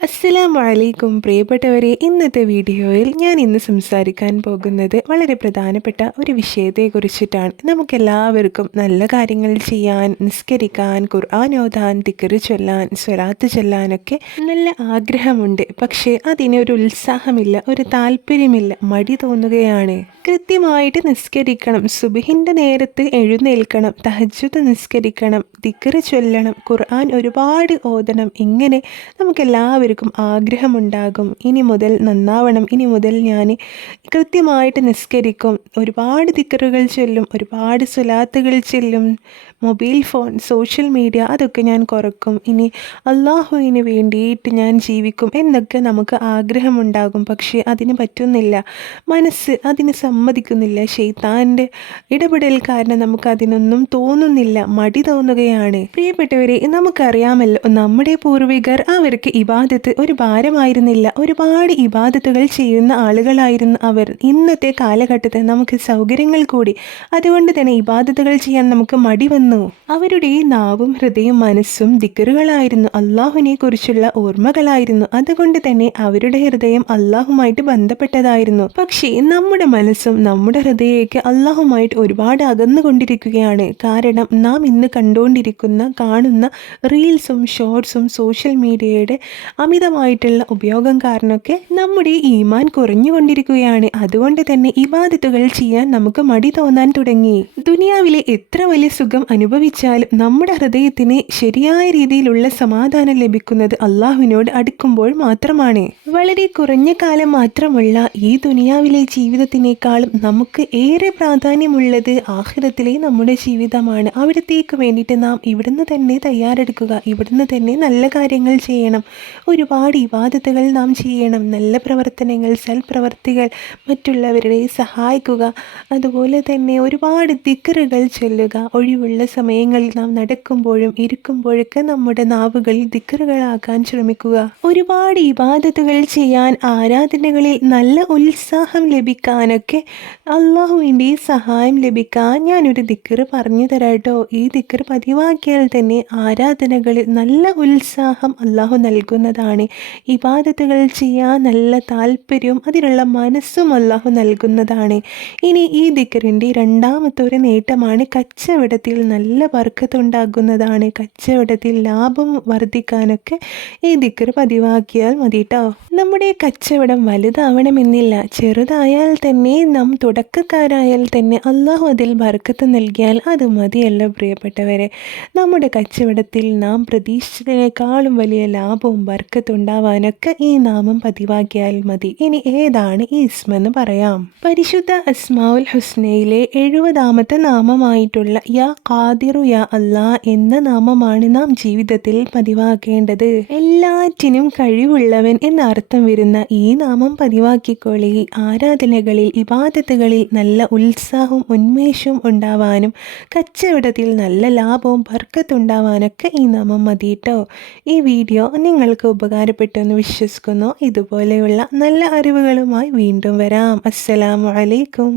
അസ്സലാമു അലൈക്കും പ്രിയപ്പെട്ടവരെ, ഇന്നത്തെ വീഡിയോയിൽ ഞാൻ ഇന്ന് സംസാരിക്കാൻ പോകുന്നത് വളരെ പ്രധാനപ്പെട്ട ഒരു വിഷയത്തെക്കുറിച്ചിട്ടാണ്. നമുക്കെല്ലാവർക്കും നല്ല കാര്യങ്ങൾ ചെയ്യാൻ, നിസ്കരിക്കാൻ, ഖുർആൻ ഓതാൻ, ദിക്റ് ചൊല്ലാൻ, സ്വലാത്ത് ചൊല്ലാനൊക്കെ നല്ല ആഗ്രഹമുണ്ട്. പക്ഷേ അതിനൊരു ഉത്സാഹമില്ല, ഒരു താല്പര്യമില്ല, മടി തോന്നുകയാണ്. കൃത്യമായിട്ട് നിസ്കരിക്കണം, സുബ്ഹിൻ്റെ നേരത്ത് എഴുന്നേൽക്കണം, തഹജ്ജുദ് നിസ്കരിക്കണം, ദിക്റ് ചൊല്ലണം, ഖുർആൻ ഒരുപാട് ഓതണം. ഇങ്ങനെ നമുക്കെല്ലാവർക്കും ആഗ്രഹമുണ്ടാകും. ഇനി മുതൽ നന്നാവണം, ഇനി മുതൽ ഞാൻ കൃത്യമായിട്ട് നിസ്കരിക്കും, ഒരുപാട് ദിക്റുകൾ ചൊല്ലും, ഒരുപാട് സ്വലാത്തുകൾ ചൊല്ലും, മൊബൈൽ ഫോൺ, സോഷ്യൽ മീഡിയ അതൊക്കെ ഞാൻ കുറക്കും, ഇനി അള്ളാഹുവിന് വേണ്ടിയിട്ട് ഞാൻ ജീവിക്കും എന്നൊക്കെ നമുക്ക് ആഗ്രഹമുണ്ടാകും. പക്ഷേ അതിന് പറ്റുന്നില്ല, മനസ്സ് അതിന് സമ്മതിക്കുന്നില്ല. ശൈത്താൻ്റെ ഇടപെടൽ കാരണം നമുക്ക് അതിനൊന്നും തോന്നുന്നില്ല, മടി തോന്നുകയാണ്. പ്രിയപ്പെട്ടവരെ, നമുക്കറിയാമല്ലോ, നമ്മുടെ പൂർവികർ അവർക്ക് ഇബാദത്ത് ഒരു ഭാരമായിരുന്നില്ല, ഒരുപാട് ഇബാദത്തുകൾ ചെയ്യുന്ന ആളുകളായിരുന്നു അവർ. ഇന്നത്തെ കാലഘട്ടത്തിൽ നമുക്ക് സൗകര്യങ്ങൾ കൂടി, അതുകൊണ്ട് തന്നെ ഇബാദത്തുകൾ ചെയ്യാൻ നമുക്ക് മടി വന്നു. അവരുടെ നാവും ഹൃദയവും മനസ്സും ദിക്റുകളായിരുന്നു, അള്ളാഹുവിനെ കുറിച്ചുള്ള ഓർമ്മകളായിരുന്നു. അതുകൊണ്ട് തന്നെ അവരുടെ ഹൃദയം അള്ളാഹുമായിട്ട് ബന്ധപ്പെട്ടതായിരുന്നു. പക്ഷേ നമ്മുടെ മനസ്സും നമ്മുടെ ഹൃദയമൊക്കെ അള്ളാഹുമായിട്ട് ഒരുപാട് അകന്നുകൊണ്ടിരിക്കുകയാണ്. കാരണം നാം ഇന്ന് കാണുന്ന റീൽസും ഷോർട്സും സോഷ്യൽ മീഡിയയുടെ അമിതമായിട്ടുള്ള ഉപയോഗം കാരണമൊക്കെ നമ്മുടെ ഈമാൻ കുറഞ്ഞുകൊണ്ടിരിക്കുകയാണ്. അതുകൊണ്ട് തന്നെ ഇബാദത്തുകൾ ചെയ്യാൻ നമുക്ക് മടി തോന്നാൻ തുടങ്ങി. ദുനിയാവിലെ എത്ര വലിയ സുഖം അനുഭവിച്ചാലും നമ്മുടെ ഹൃദയത്തിന് ശരിയായ രീതിയിലുള്ള സമാധാനം ലഭിക്കുന്നത് അള്ളാഹുവിനോട് അടുക്കുമ്പോൾ മാത്രമാണ്. വളരെ കുറഞ്ഞ കാലം മാത്രമുള്ള ഈ ദുനിയാവിലെ ജീവിതത്തിനേക്കാളും നമുക്ക് ഏറെ പ്രാധാന്യമുള്ളത് ആഖിറത്തിലെ നമ്മുടെ ജീവിതമാണ്. അവിടത്തേക്ക് വേണ്ടിയിട്ട് നാം ഇവിടുന്ന് തന്നെ തയ്യാറെടുക്കുക, ഇവിടുന്ന് തന്നെ നല്ല കാര്യങ്ങൾ ചെയ്യണം, ഒരുപാട് ഇബാദത്തുകൾ നാം ചെയ്യണം, നല്ല പ്രവർത്തനങ്ങൾ, സൽപ്രവർത്തികൾ, മറ്റുള്ളവരെ സഹായിക്കുക, അതുപോലെ തന്നെ ഒരുപാട് ദിക്റുകൾ ചൊല്ലുക. ഒഴിവുള്ള സമയങ്ങളിൽ നാം നടക്കുമ്പോഴും ഇരിക്കുമ്പോഴൊക്കെ നമ്മുടെ നാവുകളിൽ ദിക്റുകളാക്കാൻ ശ്രമിക്കുക. ഒരുപാട് ഇബാദത്തുകൾ ചെയ്യാൻ, ആരാധനകളിൽ നല്ല ഉത്സാഹം ലഭിക്കാനൊക്കെ, അള്ളാഹുവിൻ്റെ സഹായം ലഭിക്കാൻ ഞാനൊരു ദിക്റ് പറഞ്ഞു തരാട്ടോ. ഈ ദിക്റ് പതിവാക്കിയാൽ തന്നെ ആരാധനകളിൽ നല്ല ഉത്സാഹം അള്ളാഹു നൽകുന്നതാണ്. ഇബാദത്തുകൾ ചെയ്യാൻ നല്ല താല്പര്യവും അതിനുള്ള മനസ്സും അള്ളാഹു നൽകുന്നതാണ്. ഇനി ഈ ദിക്റിൻ്റെ രണ്ടാമത്തെ ഒരു നേട്ടമാണ് കച്ചവടത്തിൽ നല്ല ബർക്കത്തുണ്ടാകുന്നതാണ്. കച്ചവടത്തിൽ ലാഭം വർദ്ധിക്കാനൊക്കെ ഈ ദിക്റ് പതിവാക്കിയാൽ മതി ട്ടോ. നമ്മുടെ കച്ചവടം വലുതാവണമെന്നില്ല, ചെറുതായാൽ തന്നെ, നാം തുടക്കക്കാരായാൽ തന്നെ അള്ളാഹു അതിൽ ബർക്കത്ത് നൽകിയാൽ അത് മതിയല്ലോ പ്രിയപ്പെട്ടവരെ. നമ്മുടെ കച്ചവടത്തിൽ നാം പ്രതീക്ഷിച്ചതിനേക്കാളും വലിയ ലാഭവും ബർക്കത്തുണ്ടാവാനൊക്കെ ഈ നാമം പതിവാക്കിയാൽ മതി. ഇനി ഏതാണ് ഈ ഇസ്മെന്ന് പറയാം. പരിശുദ്ധ അസ്മാഉൽ ഹുസ്നയിലെ 70ാമത്തെ നാമമായിട്ടുള്ള യാ ഖാദിറു യാ അല്ലാ എന്ന നാമമാണ് നാം ജീവിതത്തിൽ പതിവാക്കേണ്ടത്. എല്ലാറ്റിനും കഴിവുള്ളവൻ എന്ന അർത്ഥം വരുന്ന ഈ നാമം പതിവാക്കിക്കൊള്ളി. ആരാധനകളിൽ, ഇബാദത്തുകളിൽ നല്ല ഉത്സാഹവും ഉന്മേഷവും ഉണ്ടാവാനും കച്ചവടത്തിൽ നല്ല ലാഭവും ബർക്കത്തുണ്ടാവാനൊക്കെ ഈ നാമം മതി ട്ടോ. ഈ വീഡിയോ നിങ്ങൾക്ക് ഉപകാരപ്പെട്ടെന്ന് വിശ്വസിക്കുന്നു. ഇതുപോലെയുള്ള നല്ല അറിവുകളുമായി വീണ്ടും വരാം. അസ്സലാമു അലൈക്കും.